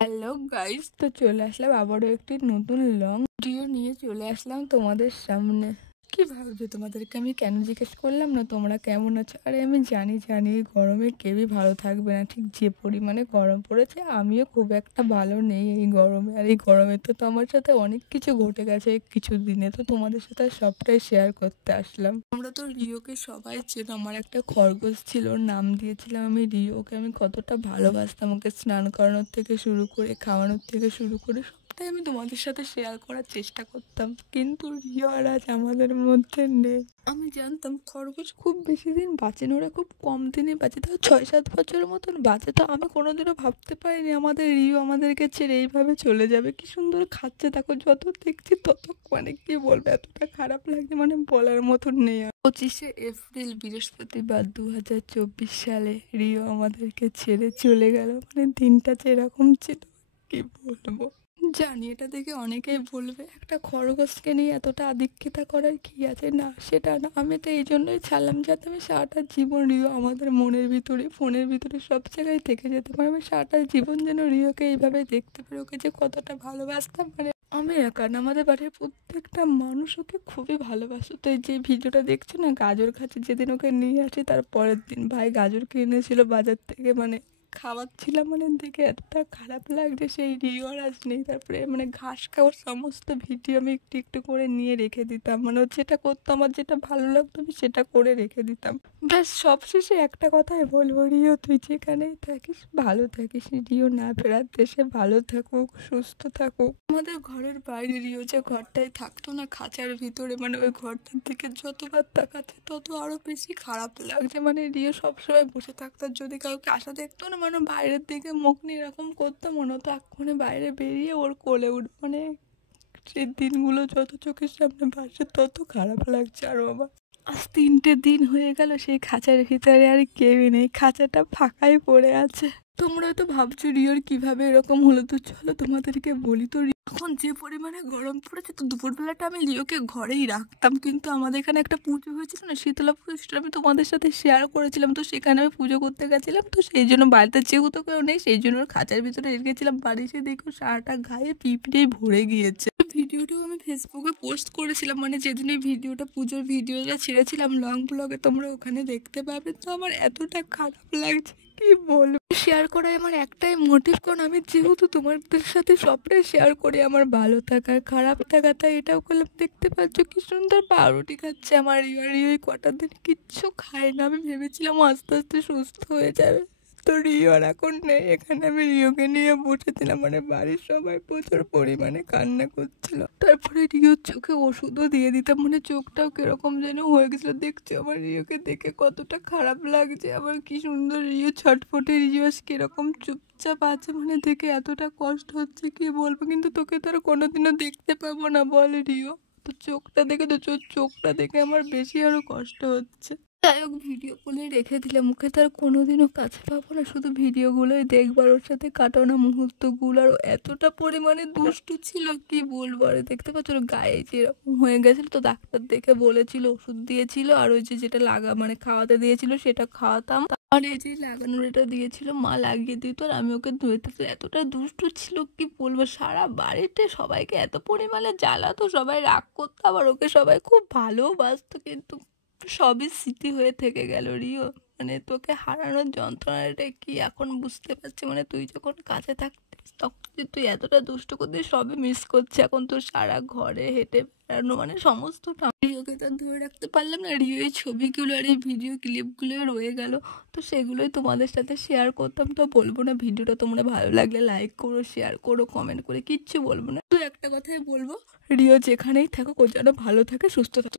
Hello guys, তো চলে আসলাম আবারও একটি নতুন লং ভিডিও নিয়ে চলে আসলাম তোমাদের সামনে। কি ভাবছো? তোমাদেরকে আমি কেন জিজ্ঞেস করলাম না তোমরা কেমন আছো? আরে আমি জানি এই গরমে কেউই ভালো থাকবে না। ঠিক যে পরিমাণে গরম পড়েছে আমিও খুব একটা ভালো নেই এই গরমে। আর এই গরমে তো আমার সাথে অনেক কিছু ঘটে গেছে এই কিছু দিনে, তো তোমাদের সাথে সবটাই শেয়ার করতে আসলাম। তোমরা তো রিওকে সবাই চেনো, আমার একটা খরগোশ ছিল, নাম দিয়েছিলাম আমি রিও। ওকে আমি কতটা ভালোবাসতাম, ওকে স্নান করানোর থেকে শুরু করে খাওয়ানোর থেকে শুরু করে সবটাই আমি তোমাদের সাথে শেয়ার করার চেষ্টা করতাম, কিন্তু রিও আর আজ আমাদের মধ্যে নেই। আমি জানতাম খরগোশ খুব বেশি দিন বাঁচে না, ওরা খুব কম দিনে বাঁচে, তাও 6-7 বছরের মতন বাঁচে। তো আমি কোনোদিনও ভাবতে পারিনি আমাদের রিও আমাদেরকে ছেড়ে এইভাবে চলে যাবে। কি সুন্দর খাচ্ছে দেখো, যত দেখছি তত মানে কি বলবো, এতটা খারাপ লাগছে মানে বলার মতন নেই। 25শে এপ্রিল বৃহস্পতিবার 2024 সালে রিও আমাদেরকে ছেড়ে চলে গেল। মানে দিনটা যে এরকম ছিল কি বলবো। জানি এটা দেখে অনেকেই বলবে একটা খরগোশকে নিয়ে এতটা আদিক্ষেতা করার কি আছে, না সেটা না। আমি তো এই জন্যই ছাড়লাম যাতে আমি সারাটা জীবন রিও আমাদের মনের ভিতরে ফোনের ভিতরে সব জায়গায় থেকে যেতে পারি। আমি সারাটা জীবন যেন রিওকে এইভাবে দেখতে পারি, ওকে যে কতটা ভালোবাসতাম। মানে আমি একা না, আমাদের বাড়ির প্রত্যেকটা মানুষ ওকে খুবই ভালোবাসে। তো এই যে ভিডিওটা দেখছো না, গাজর খাচ্ছে, যেদিন ওকে নিয়ে আসি তার পরের দিন ভাই গাজর কিনেছিল বাজার থেকে, মানে খাওয়াচ্ছিলাম, মানে দেখে এতটা খারাপ লাগছে। সেই রিও আর আজ নেই। তারপরে মানে ঘাস খাওয়ার সমস্ত ভিডিও আমি একটু একটু করে নিয়ে রেখে দিতাম, মানে ও যেটা করতো আমার যেটা ভালো লাগতো আমি সেটা করে রেখে দিতাম। ব্যাস সবশেষে একটা কথাই বলবো, রিও তুই যেখানেই থাকিস ভালো থাকিস, রিও না ফেরার দেশে ভালো থাকুক, সুস্থ থাকুক। আমাদের ঘরের বাইরে রিও যে ঘরটায় থাকতো না খাঁচার ভিতরে, মানে ওই ঘরটার দিকে যতবার তাকাতে তত আরো বেশি খারাপ লাগছে। মানে রিও সবসময় বসে থাকতো, যদি কাউকে আসা দেখতো না মানে বাইরের দিকে মুখ নিয়ে এরকম করতো, মনে হতো এক্ষুনি বাইরে বেরিয়ে ওর কোলে উঠ। মানে সেই দিনগুলো যত চোখের সামনে ভাসছে তত খারাপ লাগছে। আর বাবা আজ 3টে দিন হয়ে গেল সেই খাঁচার ভিতরে আর কেউই নেই, খাঁচাটা ফাঁকাই পড়ে আছে। তোমরা তো ভাবছো রিওর কিভাবে এরকম হলো, তো চলো তোমাদেরকে বলি। তো এখন যে পরিমাণে গরম পড়েছে, তো দুপুরবেলাটা আমি লিওকে ঘরেই রাখতাম, কিন্তু আমাদের এখানে একটা পুজো হয়েছিল না, শীতলা পুজো, সেটা আমি তোমাদের সাথে শেয়ার করেছিলাম। তো সেখানে আমি পুজো করতে গেছিলাম, তো সেই জন্য বাড়িতে যেহেতু কেউ নেই সেই জন্য ওর খাঁচার ভিতরে রেখেছিলাম। বাড়ি এসে দেখো সারাটা গায়ে পিঁপড়েই ভরে গিয়েছে। ভিডিওটাও আমি ফেসবুকে পোস্ট করেছিলাম, মানে যেদিন এই ভিডিওটা পুজোর ভিডিওটা ছেড়েছিলাম লং ব্লগে, তোমরা ওখানে দেখতে পাবে। তো আমার এতটা খারাপ লাগছে কি বলবো। শেয়ার করার আমার একটাই মোটিভ, কারণ আমি যেহেতু তোমাদের সাথে সবটাই শেয়ার করি, আমার ভালো থাকা খারাপ থাকা, তাই এটাও করলাম। দেখতে পাচ্ছ কি সুন্দর পাউরুটি খাচ্ছে আমার রিও। ওই কটা দিন কিচ্ছু খায় না, আমি ভেবেছিলাম ও আস্তে আস্তে সুস্থ হয়ে যাবে। তো রিও আর এখন নেই এখানে, আমি রিওকে নিয়ে বসেছিলাম, মানে বাড়ির সবাই প্রচুর পরিমাণে কান্না করছিল। তারপরে রিওর চোখে ওষুধও দিয়ে দিতাম, মানে চোখটাও কিরকম যেন হয়ে গেছিলো। দেখছি আমার রিওকে দেখে কতটা খারাপ লাগছে। আবার কি সুন্দর রিও ছটফটে, রিও কিরকম চুপচাপ আছে, মানে দেখে এতটা কষ্ট হচ্ছে কি বলবো। কিন্তু তোকে তো আর কোনোদিনও দেখতে পাবো না বল রিও, তো চোখটা দেখে তো চোখটা দেখে আমার বেশি আরো কষ্ট হচ্ছে। যাই হোক ভিডিও কলে রেখে দিলে, মুখে তো আর কোনোদিনও কাছে পাবো না, শুধু ভিডিওগুলোই দেখবার, ওর সাথে কাটানো মুহূর্তগুলো। আর এতটা পরিমাণে দুষ্টু ছিল কি বলবো। আর দেখতে পাচ্ছ ওর গায়ে যেরকম হয়ে গেছিলো, তো ডাক্তার দেখে বলেছিল, ওষুধ দিয়েছিল, আর ওই যে যেটা মানে খাওয়াতে দিয়েছিল সেটা খাওয়াতাম। আর এই যে লাগানোর এটা দিয়েছিল মা লাগিয়ে দিত, আর আমি ওকে ধুয়ে দিত। এতটা দুষ্টু ছিল কি বলবো, সারা বাড়িতে সবাইকে এত পরিমাণে জ্বালাতো, সবাই রাগ করতো, আবার ওকে সবাই খুব ভালোবাসতো। কিন্তু সবই স্মৃতি হয়ে থেকে গেল রিও। মানে তোকে হারানোর যন্ত্রণাটা কি এখন বুঝতে পারছি। মানে তুই যখন কাছে থাকতিস তখন যে তুই এতটা দুষ্ট করতিস, সবই মিস করছে এখন। তোর সারা ঘরে হেঁটে বেড়ানো, মানে সমস্তটা। রিওকে তো ধরে রাখতে পারলাম না, রিও এই ছবিগুলো আর এই ভিডিও ক্লিপগুলো রয়ে গেল, তো সেগুলোই তোমাদের সাথে শেয়ার করতাম। তো বলবো না ভিডিওটা তোমরা ভালো লাগলে লাইক করো, শেয়ার করো, কমেন্ট করে, কিচ্ছু বলবো না। তো একটা কথাই বলবো, রিও যেখানেই থাকুক ও যেন ভালো থাকে, সুস্থ থাকে।